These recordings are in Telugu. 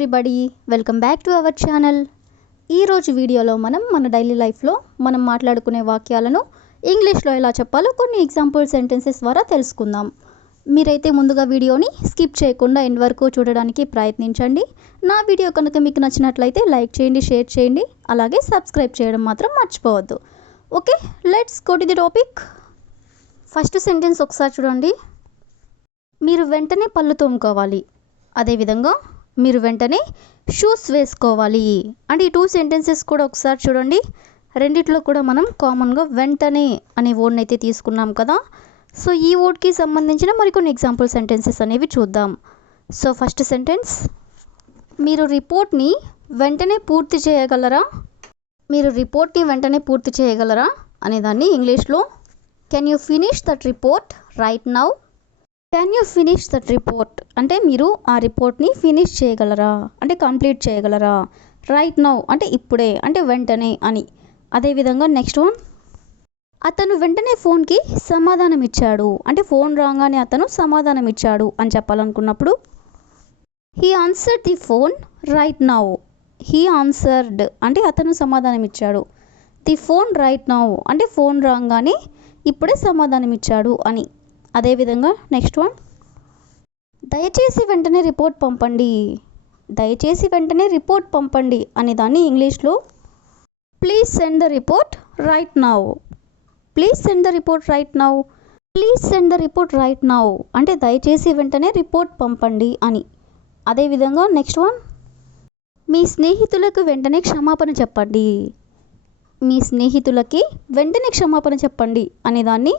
Everybody, welcome back to our channel. ఈరోజు వీడియోలో మన డైలీ లైఫ్లో మనం మాట్లాడుకునే వాక్యాలను ఇంగ్లీష్లో ఎలా చెప్పాలో కొన్ని ఎగ్జాంపుల్ సెంటెన్సెస్ ద్వారా తెలుసుకుందాం. మీరైతే ముందుగా వీడియోని స్కిప్ చేయకుండా ఎండ్ వరకు చూడడానికి ప్రయత్నించండి. నా వీడియో కనుక మీకు నచ్చినట్లయితే లైక్ చేయండి, షేర్ చేయండి, అలాగే సబ్స్క్రైబ్ చేయడం మాత్రం మర్చిపోవద్దు. Okay, let's go to the topic. First sentence ఒకసారి చూడండి. మీరు వెంటనే పళ్ళు తోముకోవాలి, అదేవిధంగా మీరు వెంటనే షూస్ వేసుకోవాలి. అంటే ఈ టూ సెంటెన్సెస్ కూడా ఒకసారి చూడండి. రెండిట్లో కూడా మనం కామన్గా వెంటనే అనే వర్డ్ని అయితే తీసుకున్నాం కదా. సో ఈ వర్డ్కి సంబంధించిన మరికొన్ని ఎగ్జాంపుల్ సెంటెన్సెస్ అనేవి చూద్దాం. సో ఫస్ట్ సెంటెన్స్, మీరు రిపోర్ట్ని వెంటనే పూర్తి చేయగలరా. మీరు రిపోర్ట్ని వెంటనే పూర్తి చేయగలరా అనేదాన్ని ఇంగ్లీష్లో can you finish that report right now. Can you finish that report అంటే మీరు ఆ రిపోర్ట్ని ఫినిష్ చేయగలరా, అంటే కంప్లీట్ చేయగలరా. రైట్ నౌ అంటే ఇప్పుడే, అంటే వెంటనే అని. అదేవిధంగా నెక్స్ట్ వన్, అతను వెంటనే ఫోన్కి సమాధానం ఇచ్చాడు, అంటే ఫోన్ రాగానే అతను సమాధానం ఇచ్చాడు అని చెప్పాలనుకున్నప్పుడు he answered the phone right now. He answered అంటే అతను సమాధానం ఇచ్చాడు. ది ఫోన్ రైట్ నౌ అంటే ఫోన్ రాగానే ఇప్పుడే సమాధానం ఇచ్చాడు అని. అదేవిధంగా నెక్స్ట్ వన్, దయచేసి వెంటనే రిపోర్ట్ పంపండి. దయచేసి వెంటనే రిపోర్ట్ పంపండి అనే దాన్ని ఇంగ్లీష్లో please send the report right now. Please send the report right now. Please send the report right now అంటే దయచేసి వెంటనే రిపోర్ట్ పంపండి అని. అదేవిధంగా నెక్స్ట్ వన్, మీ స్నేహితులకు వెంటనే క్షమాపణ చెప్పండి. మీ స్నేహితులకి వెంటనే క్షమాపణ చెప్పండి అనేదాన్ని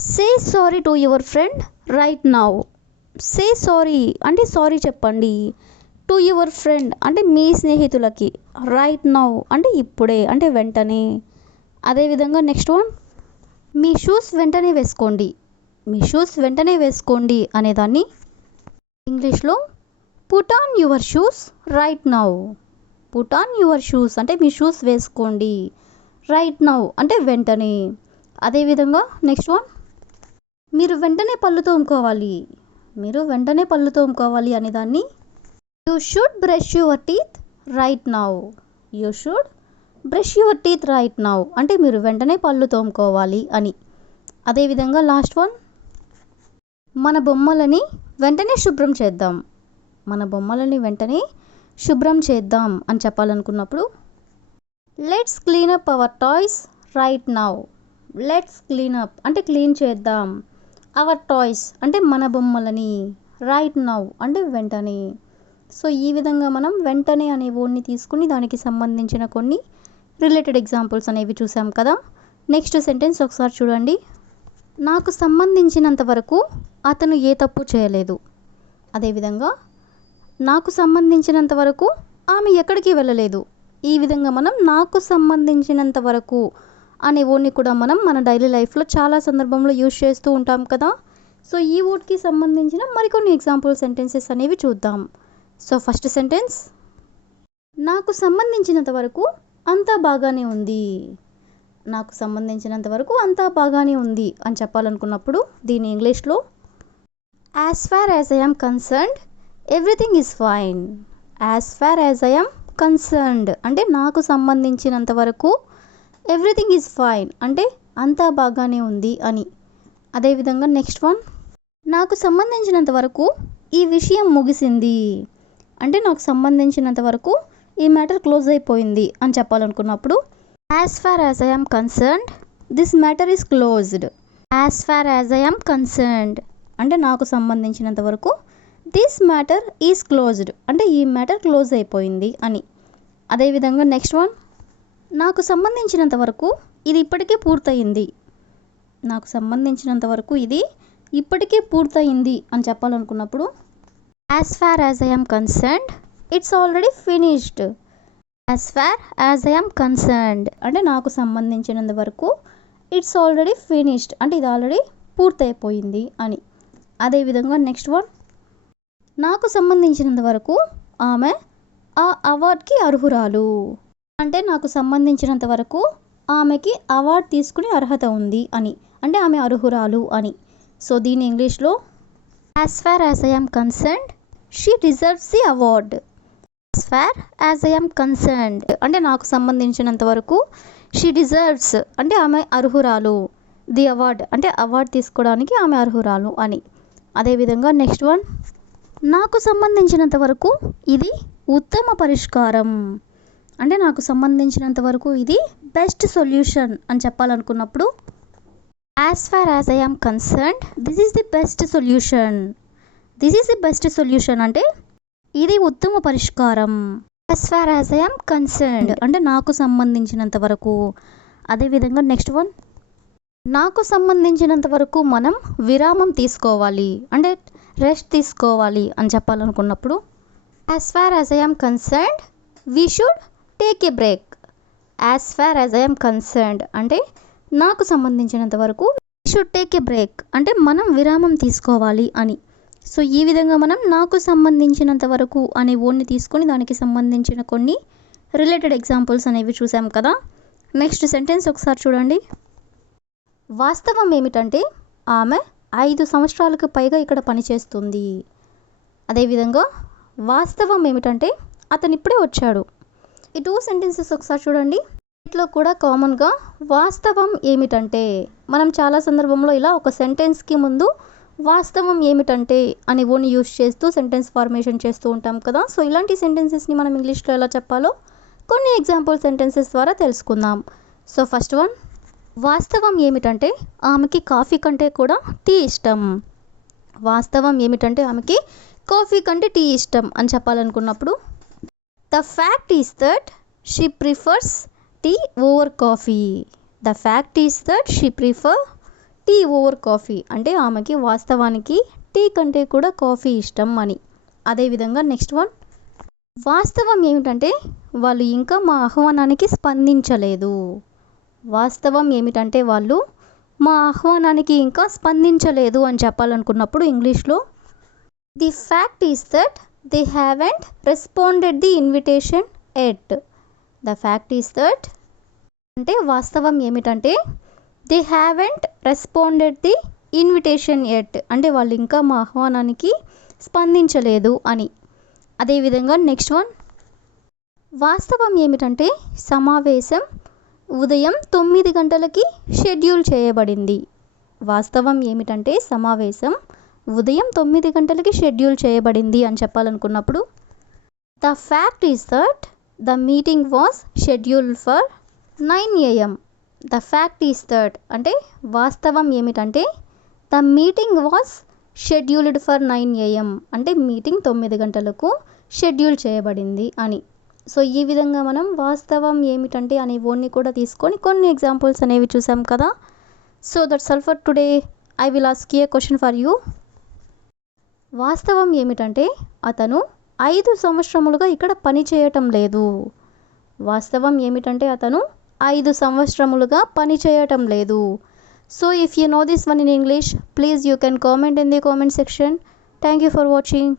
say sorry to your friend right now. Say sorry అంటే సారీ చెప్పండి. టు యువర్ ఫ్రెండ్ అంటే మీ స్నేహితులకి. రైట్ నౌ అంటే ఇప్పుడే, అంటే వెంటనే. అదేవిధంగా నెక్స్ట్ వన్, మీ షూస్ వెంటనే వేసుకోండి. మీ షూస్ వెంటనే వేసుకోండి అనేదాన్ని ఇంగ్లీష్లో put on your shoes right now. Put on your shoes అంటే మీ షూస్ వేసుకోండి. రైట్ నౌ అంటే వెంటనే. అదేవిధంగా నెక్స్ట్ వన్, మీరు వెంటనే పళ్ళు తోముకోవాలి. మీరు వెంటనే పళ్ళు తోముకోవాలి అనేదాన్ని you should brush your teeth right now. You should brush your teeth right now అంటే మీరు వెంటనే పళ్ళు తోముకోవాలి అని. అదేవిధంగా లాస్ట్ వన్, మన బొమ్మలని వెంటనే శుభ్రం చేద్దాం. మన బొమ్మలని వెంటనే శుభ్రం చేద్దాం అని చెప్పాలనుకున్నప్పుడు let's clean up our toys right now. Let's clean up అంటే క్లీన్ చేద్దాం. అవర్ టాయ్స్ అంటే మన బొమ్మలని. రైట్ నౌ అంటే వెంటనే. సో ఈ విధంగా మనం వెంటనే అనే వర్డ్ని తీసుకుని దానికి సంబంధించిన కొన్ని రిలేటెడ్ ఎగ్జాంపుల్స్ అనేవి చూసాం కదా. నెక్స్ట్ సెంటెన్స్ ఒకసారి చూడండి. నాకు సంబంధించినంత వరకు అతను ఏ తప్పు చేయలేదు. అదేవిధంగా నాకు సంబంధించినంత వరకు ఆమె ఎక్కడికి వెళ్ళలేదు. ఈ విధంగా మనం నాకు సంబంధించినంత వరకు అనే వర్డ్ని కూడా మనం మన డైలీ లైఫ్లో చాలా సందర్భంలో యూజ్ చేస్తూ ఉంటాం కదా. సో ఈ వర్డ్కి సంబంధించిన మరికొన్ని ఎగ్జాంపుల్ సెంటెన్సెస్ అనేవి చూద్దాం. సో ఫస్ట్ సెంటెన్స్, నాకు సంబంధించినంత వరకు అంతా బాగానే ఉంది. నాకు సంబంధించినంత వరకు అంతా బాగానే ఉంది అని చెప్పాలనుకున్నప్పుడు దీని ఇంగ్లీష్లో as far as I am concerned everything is fine. As far as I am concerned అంటే నాకు సంబంధించినంత వరకు ఎవ్రీథింగ్ ఈజ్ ఫైన్ అంటే అంతా బాగానే ఉంది అని. అదేవిధంగా నెక్స్ట్ వన్, నాకు సంబంధించినంత వరకు ఈ విషయం ముగిసింది. అంటే నాకు సంబంధించినంత వరకు ఈ మ్యాటర్ క్లోజ్ అయిపోయింది అని చెప్పాలనుకున్నప్పుడు as far as I am concerned this matter is closed. As far as I am concerned అంటే నాకు సంబంధించినంత వరకు దిస్ మ్యాటర్ ఈజ్ క్లోజ్డ్ అంటే ఈ మ్యాటర్ క్లోజ్ అయిపోయింది అని. అదేవిధంగా నెక్స్ట్ వన్, నాకు సంబంధించినంత వరకు ఇది ఇప్పటికే పూర్తయింది. నాకు సంబంధించినంత వరకు ఇది ఇప్పటికే పూర్తయింది అని చెప్పాలనుకున్నప్పుడు as far as I am concerned it's already finished. As far as I am concerned అంటే నాకు సంబంధించినంత వరకు ఇట్స్ ఆల్రెడీ ఫినిష్డ్ అంటే ఇది ఆల్రెడీ పూర్తయిపోయింది అని. అదేవిధంగా నెక్స్ట్ వన్, నాకు సంబంధించినంత వరకు ఆమె ఆ అవార్డ్కి అర్హురాలు. అంటే నాకు సంబంధించినంత వరకు ఆమెకి అవార్డు తీసుకునే అర్హత ఉంది అని, అంటే ఆమె అర్హురాలు అని. సో దీని ఇంగ్లీష్లో as far as I am concerned she deserves the award. As far as I am concerned అంటే నాకు సంబంధించినంత వరకు, షీ డిజర్వ్స్ అంటే ఆమె అర్హురాలు, ది అవార్డ్ అంటే అవార్డు తీసుకోవడానికి ఆమె అర్హురాలు అని. అదేవిధంగా నెక్స్ట్ వన్, నాకు సంబంధించినంత వరకు ఇది ఉత్తమ పరిష్కారం అంటే నాకు సంబంధించినంత వరకు ఇది బెస్ట్ సొల్యూషన్ అని చెప్పాలనుకున్నప్పుడు, as far as I am concerned this is the best solution. This is the best solution అంటే ఇది ఉత్తమ పరిష్కారం. As far as I am concerned అంటే నాకు సంబంధించినంత వరకు. అదేవిధంగా నెక్స్ట్ వన్, నాకు సంబంధించినంత వరకు మనం విరామం తీసుకోవాలి అంటే రెస్ట్ తీసుకోవాలి అని చెప్పాలనుకున్నప్పుడు, as far as I am concerned we should take a break. As far as I am concerned అంటే నాకు సంబంధించినంత వరకు we should take a break అంటే మనం విరామం తీసుకోవాలి అని. సో ఈ విధంగా మనం నాకు సంబంధించినంత వరకు అనే వర్డ్ని తీసుకొని దానికి సంబంధించిన కొన్ని రిలేటెడ్ ఎగ్జాంపుల్స్ అనేవి చూసాం కదా. నెక్స్ట్ సెంటెన్స్ ఒకసారి చూడండి. వాస్తవం ఏమిటంటే ఆమె 5 సంవత్సరాలకు పైగా ఇక్కడ పనిచేస్తుంది. అదేవిధంగా వాస్తవం ఏమిటంటే అతను ఇప్పుడే వచ్చాడు. ఈ 2 సెంటెన్సెస్ ఒకసారి చూడండి. వీటిలో కూడా కామన్గా వాస్తవం ఏమిటంటే మనం చాలా సందర్భంలో ఇలా ఒక సెంటెన్స్కి ముందు వాస్తవం ఏమిటంటే అని వర్డ్ని యూజ్ చేస్తూ సెంటెన్స్ ఫార్మేషన్ చేస్తూ ఉంటాం కదా. సో ఇలాంటి సెంటెన్సెస్ని మనం ఇంగ్లీష్లో ఎలా చెప్పాలో కొన్ని ఎగ్జాంపుల్ సెంటెన్సెస్ ద్వారా తెలుసుకుందాం. సో ఫస్ట్ వన్, వాస్తవం ఏమిటంటే ఆమెకి కాఫీ కంటే కూడా టీ ఇష్టం. వాస్తవం ఏమిటంటే ఆమెకి కాఫీ కంటే టీ ఇష్టం అని చెప్పాలనుకున్నప్పుడు, the fact is that she prefers tea over coffee. The fact is that she prefer tea over coffee అంటే ఆమెకి వాస్తవానికి టీ కంటే కూడా కాఫీ ఇష్టం అని. అదేవిధంగా నెక్స్ట్ వన్, వాస్తవం ఏమిటంటే వాళ్ళు ఇంకా మా ఆహ్వానానికి స్పందించలేదు. వాస్తవం ఏమిటంటే వాళ్ళు మా ఆహ్వానానికి ఇంకా స్పందించలేదు అని చెప్పాలనుకున్నప్పుడు ఇంగ్లీష్లో, the fact is that they haven't responded the invitation at. The fact is that అంటే వాస్తవం ఏమిటంటే they haven't responded the invitation at అంటే వాళ్ళు ఇంకా మా ఆహ్వానానికి స్పందించలేదు అని. అదేవిధంగా నెక్స్ట్ వన్, వాస్తవం ఏమిటంటే సమావేశం ఉదయం 9 గంటలకి షెడ్యూల్ చేయబడింది. వాస్తవం ఏమిటంటే సమావేశం ఉదయం 9 గంటలకి షెడ్యూల్ చేయబడింది అని చెప్పాలనుకున్నప్పుడు, the fact is that the meeting was scheduled for 9 AM. The fact is that అంటే వాస్తవం ఏమిటంటే the meeting was scheduled for 9 AM అంటే మీటింగ్ 9 గంటలకు షెడ్యూల్ చేయబడింది అని. సో ఈ విధంగా మనం వాస్తవం ఏమిటంటే అనే వర్డ్ని కూడా తీసుకొని కొన్ని ఎగ్జాంపుల్స్ అనేవి చూసాం కదా. So that's all for today. I will ask you A question for you. వాస్తవం ఏమిటంటే అతను 5 సంవత్సరములుగా ఇక్కడ పని చేయటం లేదు. వాస్తవం ఏమిటంటే అతను 5 సంవత్సరములుగా పని చేయటం లేదు. So if you know this one in English, please you can comment in the comment section. Thank you for watching.